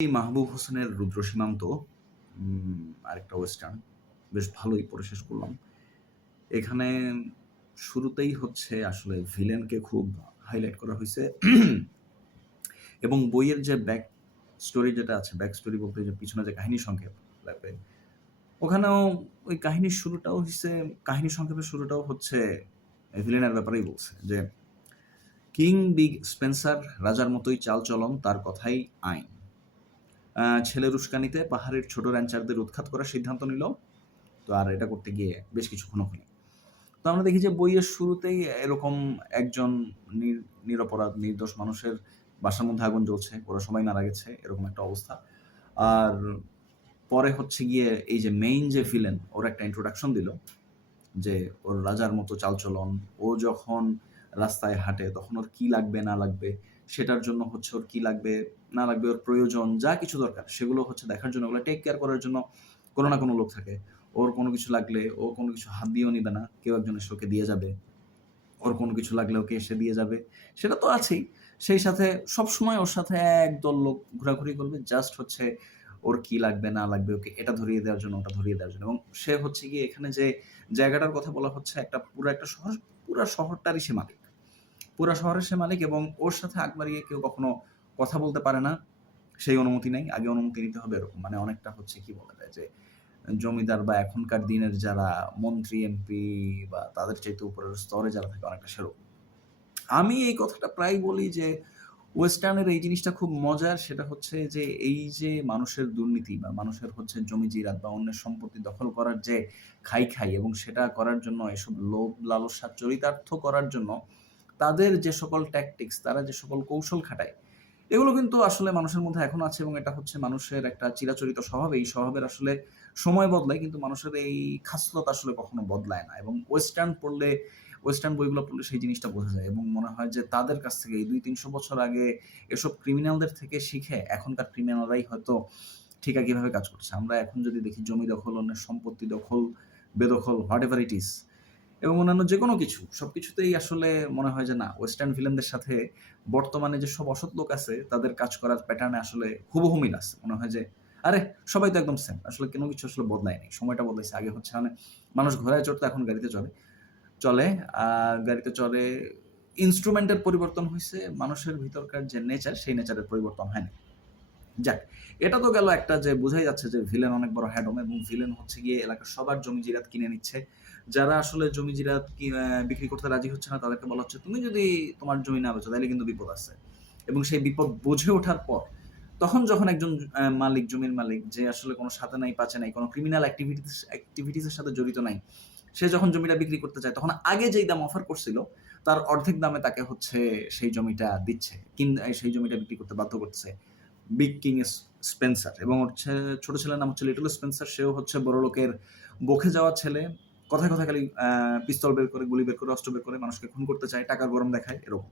এই মাহবুব হোসেনের 'রুদ্র সীমান্ত' আরেকটা ওয়েস্টার্ন। বেশ ভালোই পড়ে শেষ করলাম। এখানে শুরুতেই হচ্ছে আসলে ভিলেনকে খুব হাইলাইট করা হইছে এবং বইয়ের যে ব্যাক স্টোরি যেটা আছে, ব্যাক স্টোরি বলতে যে পিছনে যে কাহিনী সংক্ষেপ লাগবে, ওখানেও ওই কাহিনীর শুরুটাও হইছে, কাহিনী সংক্ষেপের শুরুটাও হচ্ছে ভিলেনের ব্যাপারেই বলছে যে, কিং বিগ স্পেন্সার রাজার মতোই চালচলন, তার কথাই আইন। ছেলের উস্কানিতে পাহাড়ের ছোট র্যাঞ্চারদের উৎখাত করার সিদ্ধান্ত নিল। তো আর এটা করতে গিয়ে বেশ কিছু খুনোখুনি। তো আমরা দেখি যে বইয়ের শুরুতেই এরকম একজন নিরপরাধ নির্দোষ মানুষের বাসার মধ্যে আগুন জ্বলছে, ওরা সবাই মারা গেছে, এরকম একটা অবস্থা। আর পরে হচ্ছে গিয়ে এই যে মেইন যে ভিলেন, ওর একটা ইন্ট্রোডাকশন দিল যে ওর রাজার মতো চালচলন, ও যখন রাস্তায় হাঁটে তখন ওর কি লাগবে না লাগবে, সেটার জন্য হচ্ছে ওর কি লাগবে না লাগবে, ওর প্রয়োজন যা কিছু দরকার সেগুলো হচ্ছে দেখার জন্য, ওগুলো টেক কেয়ার করার জন্য কোনো না কোনো লোক থাকে। ওর কোনো কিছু লাগলে ও কোনো কিছু হাত দিয়েও নিবে না, কেউ একজন এসে ওকে দিয়ে যাবে। ওর কোনো কিছু লাগলে ওকে এসে দিয়ে যাবে, সেটা তো আছেই। সেই সাথে সবসময় ওর সাথে একদল লোক ঘোরাঘুরি করবে, জাস্ট হচ্ছে ওর কি লাগবে না লাগবে ওকে এটা ধরিয়ে দেওয়ার জন্য, ওটা ধরিয়ে দেওয়ার জন্য। এবং সে হচ্ছে গিয়ে এখানে যে জায়গাটার কথা বলা হচ্ছে, একটা পুরা একটা শহর, পুরা শহরটারই সে মালিক। পুরা শহরের সে মালিক এবং ওর সাথে আগ বাড়িয়ে কেউ কখনো কথা বলতে পারে না। সেই অনুমতি নেই। আগে অনুমতি নিতে হবে এরকম। মানে অনেকটা হচ্ছে কি বলা যায় যে জমিদার বা এখনকার দিনের যারা মন্ত্রী, এমপি বা তাদের চাইতে উপরের স্তরে যারা থাকে অনেকটা সেরকম। আমি এই কথাটা প্রায়ই বলি যে ওয়েস্টার্নের এই জিনিসটা খুব মজার। সেটা হচ্ছে যে এই যে মানুষের দুর্নীতি বা মানুষের হচ্ছে জমি জিরাত বা অন্যের সম্পত্তি দখল করার যে খাই এবং সেটা করার জন্য এসব লোভ লালসা চরিতার্থ করার জন্য তাদের যে সকল ট্যাকটিক্স, তারা যে সকল কৌশল খাটায়, এগুলো কিন্তু আসলে মানুষের মধ্যে এখনো আছে এবং এটা হচ্ছে মানুষের একটা চিরাচরিত স্বভাব। এই স্বভাবের আসলে সময় বদলায় কিন্তু মানুষের এই খাসলত আসলে কখনো বদলায় না। এবং ওয়েস্টার্ন বইগুলো পড়লে সেই জিনিসটা বোঝা যায় এবং মনে হয় যে তাদের কাছ থেকে এই ২০০-৩০০ বছর আগে এসব ক্রিমিনালদের থেকে শিখে এখনকার ক্রিমিনালরাই হয়তো ঠিক একইভাবে কাজ করছে। আমরা এখন যদি দেখি জমি দখল, অন্যের সম্পত্তি দখল, বেদখল, হোয়াটএভার ইট ইস এবং অন্যান্য যেকোনো কিছু, সবকিছুতেই আসলে মনে হয় যে না, ওয়েস্টার্ন ভিলেনদের সাথে বর্তমানে যেসব অসৎ লোক আছে তাদের কাজ করার প্যাটার্নে আসলে হুবহু মিল আছে। মনে হয় যে আরে সবাই তো একদম সেম। আসলে কোনো কিছু আসলে বদলায় নাই। সময়টা বদলাইছে। আগে হচ্ছে মানে মানুষ ঘোড়ায় চড়তো, এখন গাড়িতে চড়ে। চলে আ গাড়িতে চড়ে, ইন্সট্রুমেন্টের পরিবর্তন হইছে, মানুষের ভিতরকার যে নেচার সেই নেচারের পরিবর্তন হয় নাই। যাক, এটা তো গেল একটা যে বুঝাই যাচ্ছে যে ভিলেন অনেক বড় হ্যাডম এবং ভিলেন হচ্ছে গিয়ে এলাকার সবার জমি জিরাত কিনে নিচ্ছে। যারা আসলে জমি জিরাত বিক্রি করতে রাজি হচ্ছে না তাদেরকে বলা হচ্ছে, "তুমি যদি তোমার জমি না বেচো তাইলে কিন্তু বিপদ আছে।" এবং সেই বিপদ বুঝে ওঠার পর তখন যখন একজন মালিক, জমির মালিক যে আসলে কোনো সাথে নাই, পাচে নাই, কোনো ক্রিমিনাল এক্টিভিটিস এর সাথে জড়িত নাই, সে যখন জমিটা বিক্রি করতে চায় তখন আগে যেই দাম অফার করছিল তার অর্ধেক দামে তাকে হচ্ছে সেই জমিটা দিচ্ছে। সেই জমিটা বিক্রি করতে বাধ্য করতেছে। বিগ কিং স্পেন্সার এবং হচ্ছে ছোট ছেলের নাম হচ্ছে লিটল স্পেন্সার। সেও হচ্ছে বড়লোকের বকে যাওয়া ছেলে। কথায়, কথায় খালি পিস্তল বের করে, গুলি বের করে, অস্ত্র বের করে মানুষকে খুন করতে চায়, টাকার গরম দেখায় এরকম।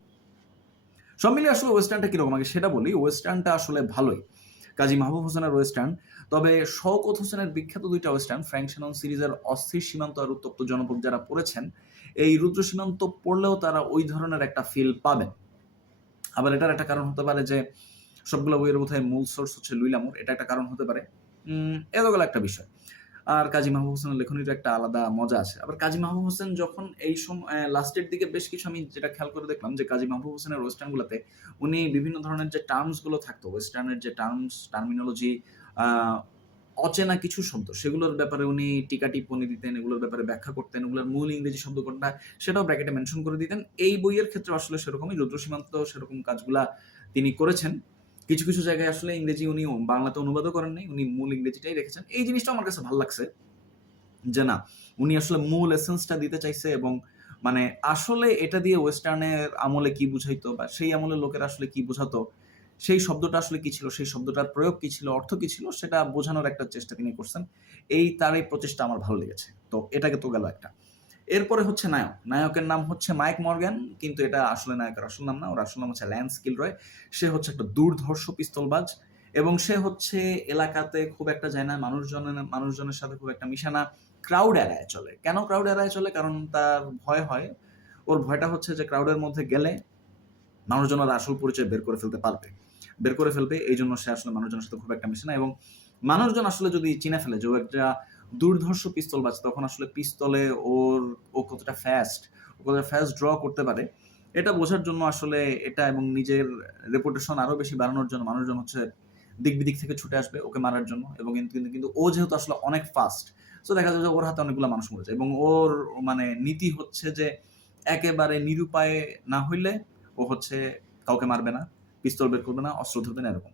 সব মিলিয়ে আসলে ওয়েস্টার্নটা কিরকম আগে সেটা বলি। ওয়েস্টার্নটা আসলে ভালোই। কাজী মাহবুব হোসেনের ওয়েস্টার্ন। তবে শওকত হোসেনের বিখ্যাত ২ টা ওয়েস্টার্ন, ফ্র্যাঙ্ক শ্যানন সিরিজের অস্থির সীমান্ত আর উত্তপ্ত জনপদ যারা পড়েছেন, এই রুদ্র সীমান্ত পড়লেও তারা ওই ধরনের একটা ফিল পাবেন। আবার এটার একটা কারণ হতে পারে যে সবগুলো বইয়ের বোধহয় মূল সোর্স হচ্ছে লুই লামুর। এটা একটা কারণ হতে পারে। এত গেল একটা বিষয়। আর কাজী মাহবুব হোসেনের লেখনীরও একটা আলাদা মজা আছে। আবার কাজী মাহবুব হোসেন যখন এই লাস্টের দিকে বেশ কিছু আমি যেটা খেয়াল করে দেখলাম যে কাজী মাহবুব হোসেনের ওয়েস্টার্ন গুলাতে উনি বিভিন্ন ধরনের যে টার্মস গুলো থাকতো, ওয়েস্টার্নের যে টার্মিনোলজি, আ অচেনা কিছু শব্দ সেগুলোর ব্যাপারে উনি টিকা-টিপ্পনী দিতেন, এগুলোর ব্যাপারে ব্যাখ্যা করতেন, এগুলোর মূল ইংরেজি শব্দ কোনটা সেটাও ব্র্যাকেটে মেনশন করে দিতেন। এই বইয়ের ক্ষেত্রে আসলে সেরকমই রুদ্র সীমান্ত সেরকম কাজগুলা তিনি করেছেন। কিছু, কিছু জায়গায় আসলে ইংরেজি উনি বাংলাতে অনুবাদও করেন নাই। উনি মূল ইংরেজিটাই রেখেছেন। এই জিনিসটাও আমার কাছে ভাল লাগছে। যে না, উনি আসলে মূল এসেন্সটা দিতে চাইছে এবং মানে আসলে এটা দিয়ে ওয়েস্টার্নের আমলে কি বুঝাইতো বা সেই আমলের লোকেরা আসলে কি বোঝাতো, সেই শব্দটা আসলে কি ছিল, সেই শব্দটার প্রয়োগ কি ছিল, অর্থ কি ছিল সেটা বোঝানোর একটা চেষ্টা তিনি করছেন। তার এই প্রচেষ্টা আমার ভালো লেগেছে। তো এটাকে তো গেল একটা। এরপরে হচ্ছে নায়ক। নায়কের নাম হচ্ছে মাইক মর্গ্যান, কিন্তু এটা আসলে নায়কের আসল নাম না। ওর আসল নাম হচ্ছে ল্যান্স কিলরয়। সে হচ্ছে একটা দুর্ধর্ষ পিস্তলবাজ এবং সে হচ্ছে এলাকাতে খুব একটা যায় না। মানুষজনের সাথে খুব একটা মিশে না। ক্রাউড এড়ায় চলে। কেন ক্রাউড এড়ায় চলে? কারণ তার ভয় হয়। ওর ভয়টা হচ্ছে যে ক্রাউডের মধ্যে গেলে মানুষজন ওর আসল পরিচয় বের করে ফেলতে পারবে। বের করে ফেলবে। এইজন্য সে আসলে মানুষজনের সাথে খুব একটা মেশে না এবং মানুষজন আসলে যদি চিনে ফেলে যে ও একটা দুর্ধর্ষ পিস্তল বাজে, তখন আসলে পিস্তলে ও কতটা ফাস্ট ড্র করতে পারে, এটা বোঝার জন্য আসলে এটা এবং নিজের রেপুটেশন আরো বেশি বাড়ানোর জন্য মানুষজন হচ্ছে দিক বিদিক থেকে ছুটে আসবে ওকে মারার জন্য এবং কিন্তু ও যেহেতু আসলে অনেক ফাস্ট, সো দেখা যায় যে ওর হাতে অনেকগুলো মানুষ মরে যায় এবং ওর মানে নীতি হচ্ছে যে একেবারে নিরুপায় না হইলে ও হচ্ছে কাউকে মারবে না, পিস্তল বের করবে না, অস্ত্র ধরবে না এরকম।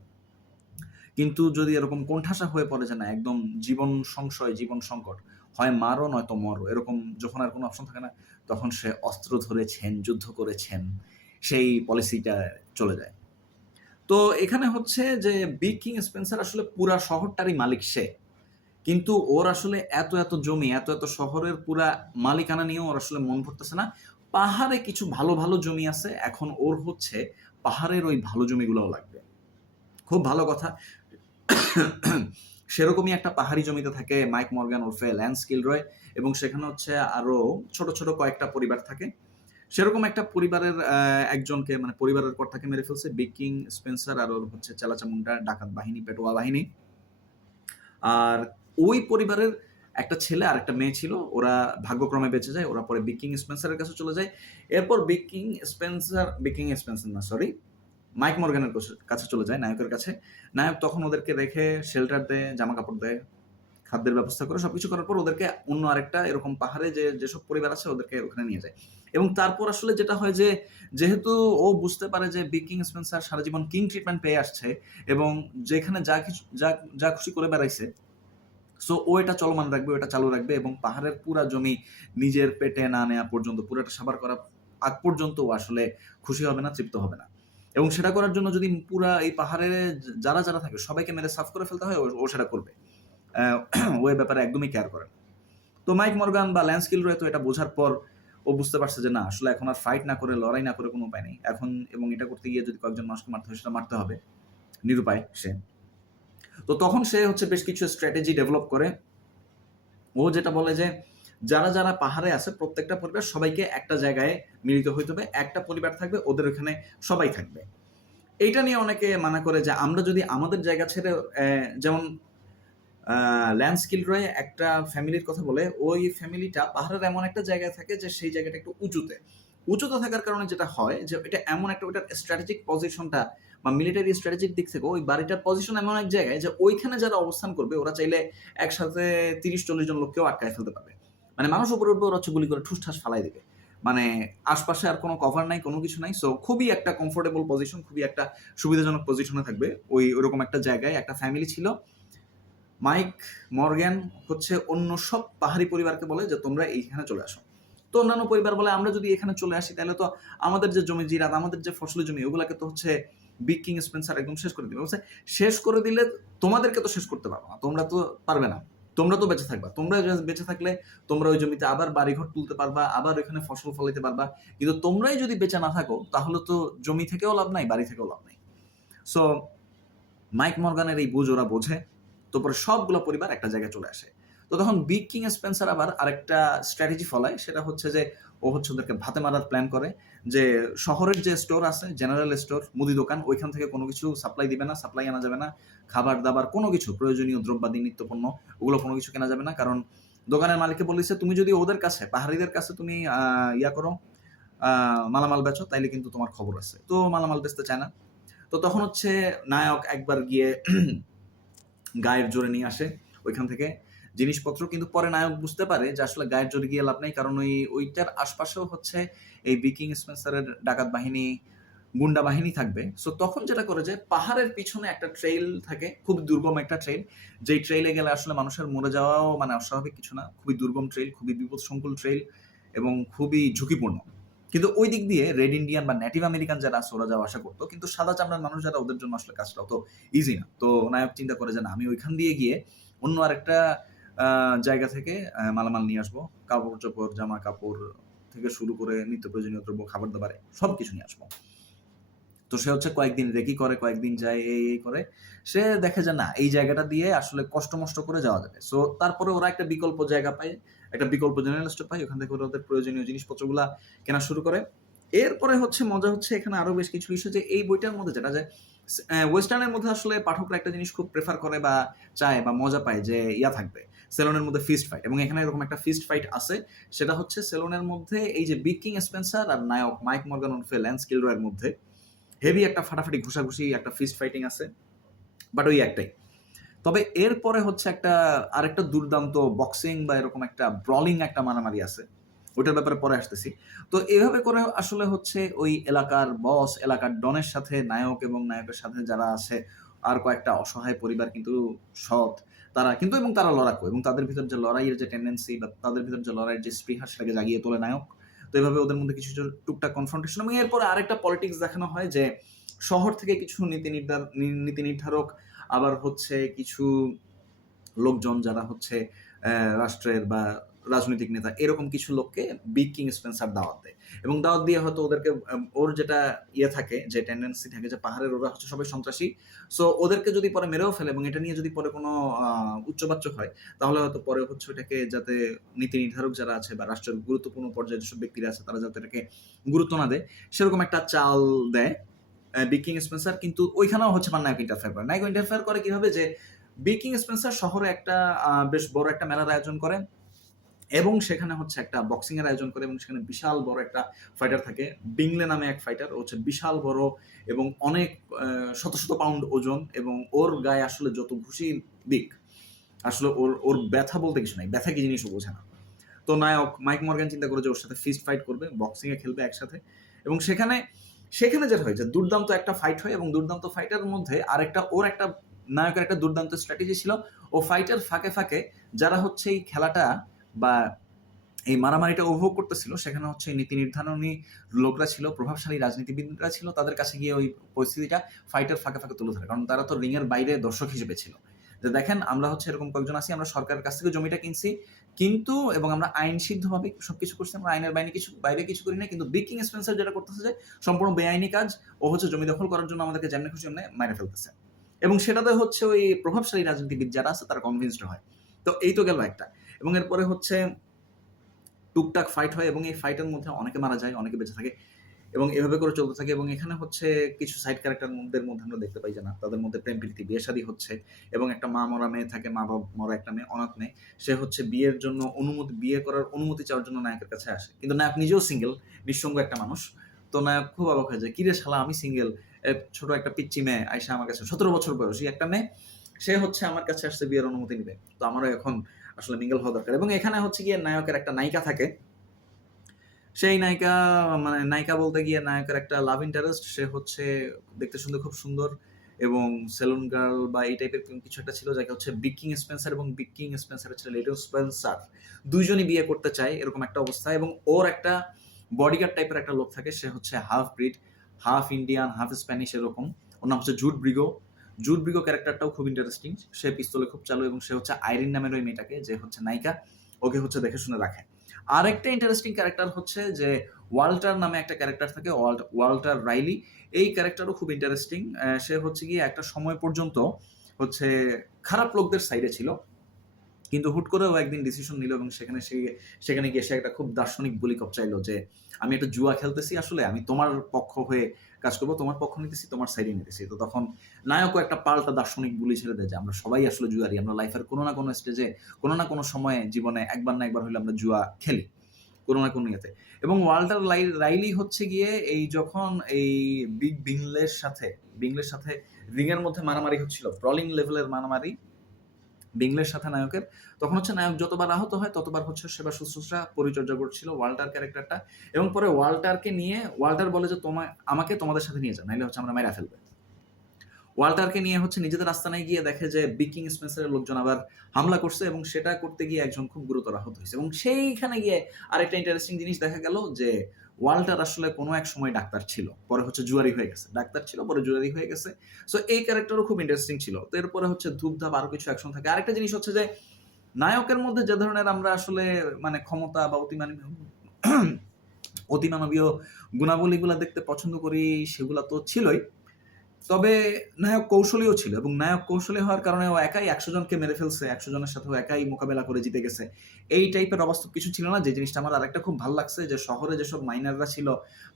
কিন্তু যদি এরকম কোণঠাসা হয়ে পড়ে যে না একদম জীবন সংশয়, জীবন সংকট, হয় মারো নয়তো মরো, এরকম যখন আর কোনো অপশন থাকে না, তখন সে অস্ত্র ধরেছেন, যুদ্ধ করেছেন, সেই পলিসিটা চলে যায়। তো এখানে হচ্ছে যে বিগ কিং স্পেন্সার আসলে পুরা শহরটারই মালিক সে। কিন্তু ওর আসলে এত জমি, এত শহরের পুরা মালিকানা নিয়েও ওর আসলে মন ভরতেছে না। পাহাড়ে কিছু ভালো জমি আছে। এখন ওর হচ্ছে পাহাড়ের ওই ভালো জমিগুলোও লাগবে। খুব ভালো কথা। সেরকমই একটা পাহাড়ি জমিতে থাকে মাইক মর্গান ওরফে ল্যান্স কিলরয় এবং সেখানে হচ্ছে আরো ছোট কয়েকটা পরিবার থাকে। সেরকম একটা পরিবারের একজনকে মানে পরিবারের কর্তাকে মেরে ফেলছে বিগ কিং স্পেন্সার আর ওর হচ্ছে চেলাচামুন্ডা ডাকাত বাহিনী, পেটোয়া বাহিনী। আর ওই পরিবারের একটা ছেলে আর একটা মেয়ে ছিল, ওরা ভাগ্যক্রমে বেঁচে যায়, ওরা পরে বিগ কিং স্পেন্সারের কাছে চলে যায়। এরপর বিগ কিং স্পেন্সার না সরি, মাইক মর্গানের কাছে চলে যায়, নায়কের কাছে। নায়ক তখন ওদেরকে রেখে শেল্টার দেয়, জামা কাপড় দেয়, খাদ্যের ব্যবস্থা করে, সবকিছু করার পর ওদেরকে অন্য আরেকটা এরকম পাহাড়ে যেসব পরিবার আছে ওদেরকে ওখানে নিয়ে যায়। এবং তারপর আসলে যেটা হয় যে যেহেতু ও বুঝতে পারে যে বিগ কিং স্পেন্সার সারা জীবন কিং ট্রিটমেন্ট পেয়ে আসছে এবং যেখানে যা খুশি করে বেড়াইছে, সো ও এটা চলমান রাখবে, ওটা চালু রাখবে এবং পাহাড়ের পুরা জমি নিজের পেটে না নেওয়া পর্যন্ত, পুরোটা সাবার করা আগ পর্যন্ত ও আসলে খুশি হবে না, তৃপ্ত হবে না। এবং সেটা করার জন্য যদি পুরা এই পাহাড়ে যারা থাকে সবাইকে মেরে সাফ করে ফেলতে হয়, ও সেটা করবে। ও এই ব্যাপারে একদমই কেয়ার করে না। তো মাইক মর্গান বা ল্যান্স কিলরয় তো এটা বোঝার পর ও বুঝতে পারছে যে না আসলে এখন আর ফাইট না করে, লড়াই না করে কোনো উপায় নেই এখন, এবং এটা করতে গিয়ে যদি কয়েকজন মানুষকে মারতে হয় সেটা মারতে হবে, নিরুপায় সে। তো তখন সে হচ্ছে বেশ কিছু স্ট্র্যাটেজি ডেভেলপ করে। ও যেটা বলে যে যারা পাহাড়ে আছে প্রত্যেকটা পরিবার সবাইকে একটা জায়গায় মিলিত হইতে হবে, একটা পরিবার থাকবে, ওদের ওখানে সবাই থাকবে। এইটা নিয়ে অনেকে মানা করে যে আমরা যদি আমাদের জায়গা ছেড়ে যেমন ল্যান্স কিলরয় একটা ফ্যামিলির কথা বলে, ওই ফ্যামিলিটা পাহাড়ের এমন একটা জায়গায় থাকে যে সেই জায়গাটা একটু উঁচুতে থাকার কারণে যেটা হয় যে এটা এমন একটা ওইটার স্ট্র্যাটেজিক পজিশনটা বা মিলিটারি স্ট্র্যাটেজিক দিক থেকে ওই বাড়িটার পজিশন এমন এক জায়গায় যে ওইখানে যারা অবস্থান করবে ওরা চাইলে একসাথে 30-40 জন লোককেও আটকায় ফেলতে পারবে। মানে মানুষ উপরে উঠবে, ওরা হচ্ছে গুলি করে ঠুসঠাস ফালাই দিবে। মানে আশপাশে আর কোনো কভার নাই, কোনো কিছু নাই। সো খুবই একটা কমফোর্টেবল পজিশন, খুবই একটা সুবিধাজনক পজিশনে থাকবে ওইরকম একটা জায়গায় একটা ফ্যামিলি ছিল। মাইক মর্গ্যান হচ্ছে অন্য সব পাহাড়ি পরিবারকে বলে যে তোমরা এইখানে চলে আসো। তো অন্যান্য পরিবার বলে আমরা যদি এখানে চলে আসি তাহলে তো আমাদের যে জমি জিরাত, আমাদের যে ফসলি জমি, ওগুলাকে তো হচ্ছে বিগ কিং স্পেন্সার একদম শেষ করে দিবে। বলছে শেষ করে দিলে তোমাদেরকে তো শেষ করতে পারবো না, তোমরা তো পারবে না, তোমরা তো বেঁচে থাকবা, তোমরা বেঁচে থাকলে তোমরা ওই জমিতে আবার বাড়িঘর তুলতে পারবা, আবার ওইখানে ফসল ফলাইতে পারবা, কিন্তু তোমরাই যদি বেঁচে না থাকো তাহলে তো জমি থেকেও লাভ নাই, বাড়ি থেকেও লাভ নাই। সো মাইক মর্গানের এই বুঝ ওরা বোঝে, তো পরে সবগুলো পরিবার একটা জায়গায় চলে আসে। তো তখন বিগ কিং স্পেন্সার আবার আরেকটা স্ট্র্যাটেজি ফলায়, সেটা হচ্ছে যে ও হচ্ছে ওদেরকে ভাতে মারার প্ল্যান করে যে শহরের যে স্টোর আছে, জেনারেল স্টোর, মুদি দোকান, ওইখান থেকে কোনো কিছু সাপ্লাই দিবে না, সাপ্লাই আনা যাবে না, খাবার দাবার কোনো কিছু প্রয়োজনীয় দ্রব্যাদি নিত্যপণ্য ওগুলো কোনো কিছু কেনা যাবে না, কারণ দোকানের মালিককে বলেছে তুমি যদি ওদের কাছে পাহাড়িদের কাছে তুমি করো মালামাল বেচো তাইলে কিন্তু তোমার খবর আছে। তো মালামাল বেচতে চায় না। তো তখন হচ্ছে নায়ক একবার গিয়ে গায়ের জোরে নিয়ে আসে ওইখান থেকে জিনিসপত্র, কিন্তু পরে নায়ক বুঝতে পারে যে আসলে গায়ের জোরে গিয়ে লাভ নেই, কারণ ওইটার আশপাশেও হচ্ছে এই বিগ কিং স্পেন্সারের ডাকাত বাহিনী, গুন্ডা বাহিনী থাকবে। সো তখন যেটা করে যে পাহাড়ের পিছনে একটা ট্রেইল থাকে, খুব দুর্গম একটা ট্রেইল, যেই ট্রেইলে গেলে আসলে মানুষের মরে যাওয়াও মানে অস্বাভাবিক কিছু না, খুবই দুর্গম ট্রেইল, খুবই বিপদসংকুল ট্রেইল এবং খুবই ঝুঁকিপূর্ণ। কিন্তু ওই দিক দিয়ে রেড ইন্ডিয়ান বা নেটিভ আমেরিকান যারা আছে ওরা যাওয়া আসা করতো, কিন্তু সাদা চামড়ার মানুষ যারা, ওদের জন্য আসলে কাজটা অত ইজি না। তো নায়ক চিন্তা করে যে না আমি ওইখান দিয়ে গিয়ে অন্য আরেকটা জায়গা থেকে মালামাল নিয়ে আসবো, কাপড় চোপড়, জামা কাপড় থেকে শুরু করে নিত্য প্রয়োজনীয় দ্রব্য, খাবার দাবার, সবকিছু নিয়ে আসবো। তো সে হচ্ছে কয়েকদিন রেকি করে, কয়েকদিন যায়, এই করে সে দেখে যে না এই জায়গাটা দিয়ে আসলে কষ্ট মষ্ট করে যাওয়া যাবে। সো তারপরে ওরা একটা বিকল্প জায়গা পায়, একটা বিকল্প জেনারেল স্টোর পায়, ওখান থেকে ওরা ওদের প্রয়োজনীয় জিনিসপত্রগুলা কেনা শুরু করে। এরপরে হচ্ছে মজা হচ্ছে এখানে আরো বেশ কিছু বিষয়, যে এই বইটার মধ্যে যেটা যে ওয়েস্টার্নের মধ্যে আসলে পাঠকরা একটা জিনিস খুব প্রেফার করে বা চায় বা মজা পায় যে থাকবে সেলনের মধ্যে ফিস্ট ফাইট, এবং এখানে এরকম একটা ফিস্ট ফাইট আছে। সেটা হচ্ছে সেলনের মধ্যে এই যে বিগ কিং স্পেন্সার আর নায়ক মাইক মর্গান ওরফে ল্যান্স কিলরয়ের মধ্যে হেভি একটা ফাটাফাটি ঘুষাঘুষি একটা ফিস্ট ফাইটিং আছে, বাট ওই একটাই। তবে এরপরে হচ্ছে একটা আরেকটা দুর্দান্ত বক্সিং বা এরকম একটা ব্রলিং একটা মারামারি আছে, ওটার ব্যাপারে পরে আসতেছি। তো এভাবে করে আসলে হচ্ছে ওই এলাকার বস, এলাকার ডনের সাথে নায়ক এবং নায়কের সাথে যারা আছে আর কয়েকটা অসহায় পরিবার কিন্তু সৎ, তারা কিন্তু এবং তারা লড়াকু, এবং তাদের ভিতর যে লড়াইয়ের যে টেন্ডেন্সি বা তাদের ভিতর যে লড়াইয়ের যে স্পৃহা সেটাকে জাগিয়ে তোলে নায়ক। তো এভাবে ওদের মধ্যে কিছু কিছু টুকটাক কনফ্রন্টেশন, এবং এরপরে আরেকটা পলিটিক্স দেখানো হয় যে শহর থেকে কিছু নীতি নির্ধারক, আবার হচ্ছে কিছু লোকজন যারা হচ্ছে রাষ্ট্রের বা রাজনৈতিক নেতা, এরকম কিছু লোককে বিগ কিং স্পেন্সার দাওয়াত দেয়, এবং দাওয়াত দিয়ে হয়তো ওদেরকে ওর যেটা থাকে, যে টেন্ডেন্সি থাকে যে পাহাড়ের ওরা হচ্ছে সবাই সন্ত্রাসী, সো ওদেরকে যদি পরে মেরেও ফেলে এবং এটা নিয়ে যদি পরে কোনো উচ্চবাচ্য হয়, তাহলে হয়তো পরে হচ্ছে ওটাকে যাতে নীতি নির্ধারক যারা আছে বা রাষ্ট্রের গুরুত্বপূর্ণ পর্যায়ে যেসব ব্যক্তিরা আছে তারা যাতে এটাকে গুরুত্ব না দেয়, সেরকম একটা চাল দেয় বিগ কিং স্পেন্সার। কিন্তু ওইখানেও হচ্ছে নায়ক ইন্টারফেয়ার করে। নায়ক ইন্টারফেয়ার করে কিভাবে, যে বিগ কিং স্পেন্সার শহরে একটা বেশ বড় একটা মেলার আয়োজন করে, এবং সেখানে হচ্ছে একটা বক্সিং এর আয়োজন করে, এবং সেখানে বিশাল বড় একটা ফাইটার থাকে বিংলে নামে এক ফাইটার, ও হচ্ছে বিশাল বড় এবং অনেক শত শত পাউন্ড ওজন, এবং ওর গায়ে আসলে যত ঘুষি দিক আসলে ওর ওর ব্যথা বলতে কিছু নাই, ব্যথা কি জিনিসও বোঝে না। তো নায়ক মাইক মর্গান চিন্তা করে যে ওর সাথে ফিস্ট ফাইট করবে, বক্সিং এ খেলবে একসাথে, এবং সেখানে সেখানে যেটা হয় যে দুর্দান্ত একটা ফাইট হয়, এবং দুর্দান্ত ফাইটের মধ্যে আরেকটা ওর একটা নায়কের একটা দুর্দান্ত স্ট্র্যাটেজি ছিল। ও ফাইটের ফাঁকে ফাঁকে যারা হচ্ছে এই খেলাটা বা এই মারামারিটা উপভোগ করতেছিল, সেখানে হচ্ছে নীতি নির্ধারণী লোকরা ছিল, প্রভাবশালী রাজনীতিবিদরা ছিল, তাদের কাছে গিয়ে ওই পরিস্থিতিটা ফাইটের ফাঁকে ফাঁকে তুলে ধরে, কারণ তারা তো রিং এর বাইরে দর্শক হিসেবে ছিল, যে দেখেন আমরা হচ্ছে এরকম কয়েকজন আছি, আমরা সরকারের কাছ থেকে জমিটা কিনছি, কিন্তু এবং আমরা আইন সিদ্ধভাবে সবকিছু করছি, আমরা আইনের বাইরে কিছু করি না, কিন্তু বিগ কিং স্পেন্সার যেটা করতেছে যে সম্পূর্ণ বেআইনি কাজ, ও হচ্ছে জমি দখল করার জন্য আমাদেরকে যেমনি খুশি এমনি মাইরে ফেলতেছে, এবং সেটাতে হচ্ছে ওই প্রভাবশালী রাজনীতিবিদ যারা আছে তারা কনভিন্সড হয়। তো এই তো গেল একটা, এবং এরপরে হচ্ছে টুকটাক ফাইট হয়, এবং এই ফাইটের মধ্যে অনেকে মারা যায়, অনেকে বেঁচে থাকে, এবং এভাবে করে চলতে থাকে, এবং এখানে হচ্ছে কিছু সাইড ক্যারেক্টারদের মধ্যে আমরা দেখতে পাই যে না, তাদের মধ্যে প্রেম প্রীতি বিয়ে শাদী হচ্ছে, এবং একটা মা মরা মেয়ে থাকে, মা বাবা মরা একটা মেয়ে, অনাথ মেয়ে, সে হচ্ছে বিয়ের জন্য বিয়ে করার অনুমতি চাওয়ার জন্য নায়কের কাছে আসে, কিন্তু নায়ক নিজেও সিঙ্গেল, নিঃসঙ্গ একটা মানুষ। তো নায়ক খুব অবাক হয়ে যায়, কিরে শালা আমি সিঙ্গেল, ছোট একটা পিচ্চি মেয়ে আইসা আমার কাছে, 17 বছর বয়সী একটা মেয়ে, সে হচ্ছে আমার কাছে আসছে বিয়ের অনুমতি নিবে, তো আমারও এখন আসলে মিঙ্গেল হওয়া দরকার। এবং এখানে হচ্ছে গিয়ে নায়কের একটা নায়িকা থাকে, সেই নায়িকা মানে নায়িকা বলতে গিয়ে নায়কের একটা লাভ ইন্টারেস্ট, সে হচ্ছে দেখতে শুনতে খুব সুন্দর, এবং সেলুন গার্ল বা এই টাইপের কিছু একটা ছিল, যাকে হচ্ছে বিগ কিং স্পেন্সার এবং বিগ কিং স্পেন্সারের ছেলে লিটল স্পেন্সার দুইজনই বিয়ে করতে চায়, এরকম একটা অবস্থা। এবং ওর একটা বডিগার্ড টাইপের একটা লোক থাকে, সে হচ্ছে half breed, half Indian half Spanish এরকম, ওর নাম হচ্ছে জুড ব্রিগো। জুড ব্রিগো ক্যারেক্টারটাও খুব ইন্টারেস্টিং, সে পিস্তলে খুব চালু, এবং সে হচ্ছে আইরিন নামের ওই মেয়েটাকে, যে হচ্ছে নায়িকা, ওকে হচ্ছে দেখে শুনে রাখে। আরেকটা ইন্টারেস্টিং ক্যারেক্টার হচ্ছে যে ওয়াল্টার নামে একটা ক্যারেক্টার থাকে, ওয়াল্টার রাইলি। এই ক্যারেক্টারও খুব ইন্টারেস্টিং। সে হচ্ছে গিয়ে একটা সময় পর্যন্ত হচ্ছে খারাপ লোকদের সাইডে ছিল, কিন্তু হুট করে ও একদিন ডিসিশন নিল, এবং সেখানে গিয়ে সে একটা খুব দার্শনিক বলি চাইলো যে আমি একটা জুয়া খেলতেছি, আসলে আমি তোমার পক্ষ হয়ে কাজ করবো, তোমার পক্ষ নিতেছি, তোমার সাইডে নিতেছি। তো তখন নায়কও একটা পাল্টা দার্শনিক বুলি ছেড়ে দেয় যে আমরা সবাই আসলে জুয়ারি, আমরা লাইফের কোনো না কোনো স্টেজে কোনো না কোনো সময়ে জীবনে একবার না একবার হলে আমরা জুয়া খেলি কোনো না কোনো ইয়েতে। এবং ওয়াল্টার রাইলি হচ্ছে গিয়ে এই যখন এই বিংলের সাথে রিং এর মধ্যে মারামারি হচ্ছিল, ব্রলিং লেভেলের মারামারি বিংলের সাথে নায়কের, তখন হচ্ছে নায়ক যতবার আহত হয় ততবার হচ্ছে সেবা শুশ্রূষা পরিচর্যা করছিল ওয়াল্টার ক্যারেক্টারটা। এবং পরে ওয়াল্টারকে নিয়ে ওয়াল্টার বলে যে আমাকে তোমাদের সাথে নিয়ে যাও, নাইলে হচ্ছে আমরা মেরা ফেলবে। ওয়াল্টারকে নিয়ে হচ্ছে নিজেদের আস্তানায় গিয়ে দেখে যে বিগ কিং স্পেন্সারের লোকজন আবার হামলা করছে, এবং সেটা করতে গিয়ে একজন খুব গুরুতর আহত হয়েছে। এবং সেইখানে গিয়ে আরেকটা ইন্টারেস্টিং জিনিস দেখা গেল যে ওয়াল্টার আসলে কোনো এক সময় ডাক্তার ছিল, পরে হচ্ছে জুয়ারি হয়ে গেছে, ডাক্তার ছিল পরে জুয়ারি হয়ে গেছে। সো এই ক্যারেক্টারও খুব ইন্টারেস্টিং ছিল। তো এরপরে হচ্ছে ধূপধাপ আরো কিছু অ্যাকশন থাকে। আরেকটা জিনিস হচ্ছে যে নায়কের মধ্যে যে ধরনের আমরা আসলে মানে ক্ষমতা বা অতিমানবীয় গুণাবলীগুলা দেখতে পছন্দ করি, সেগুলা তো ছিলই, তবে নায়ক কৌশলীও ছিল, এবং নায়ক কৌশলী হওয়ার কারণে ও একাই 100 জনকে মেরে ফেলছে, 100 জনের সাথে ও একাই মোকাবেলা করে জিতে গেছে। এই টাইপের অবাস্তব কিছু ছিল না, যে জিনিসটা আমার আরেকটা খুব ভালো লাগছে, যে শহরে যেসব মাইনাররা ছিল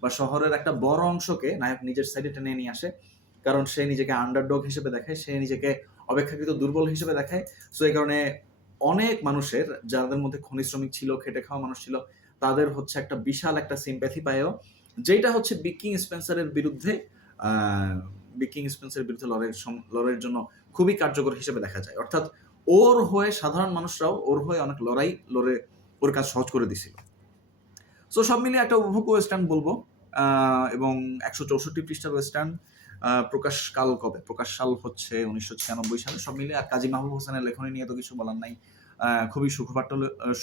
বা শহরের একটা বড় অংশকে নায়ক নিজের সাইডে টেনে নিয়ে আসে, কারণ সে নিজেকে আন্ডারডগ হিসেবে দেখায়, সে নিজেকে অপেক্ষাকৃত দুর্বল হিসেবে দেখায়। সো এই কারণে অনেক মানুষের যাদের মধ্যে খনি শ্রমিক ছিল, খেটে খাওয়া মানুষ ছিল, তাদের হচ্ছে একটা বিশাল একটা সিম্প্যাথি পায়ও, যেটা হচ্ছে বিকিং স্পেন্সারের বিরুদ্ধে আ বিকিং স্পেন্সারের বিরুদ্ধে লড়াইয়ের জন্য খুবই কার্যকর হিসেবে দেখা যায়। অর্থাৎ ওর হয়ে সাধারণ মানুষরাও ওর হয়ে অনেক লড়াই লড়ে ওর কাজ সহজ করে দিছিল। সো সব মিলিয়ে একটা উপভোগ্য ওয়েস্টার্ন বলবো। এবং ১৬৪ পৃষ্ঠার ওয়েস্টার্ন। প্রকাশকাল কবে? প্রকাশ সাল হচ্ছে ১৯৯৬ সালে। সব মিলিয়ে আর কাজী মাহবুব হোসেনের লেখনী নিয়ে তো কিছু বলার নাই। খুবই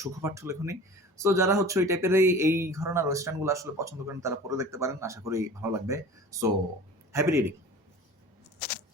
সুখপাঠ্য লেখনী। সো যারা হচ্ছে ওই টাইপের এই ঘরানার ওয়েস্টার্ন গুলো আসলে পছন্দ করেন তারা পড়ে দেখতে পারেন। আশা করি ভালো লাগবে। So happy reading.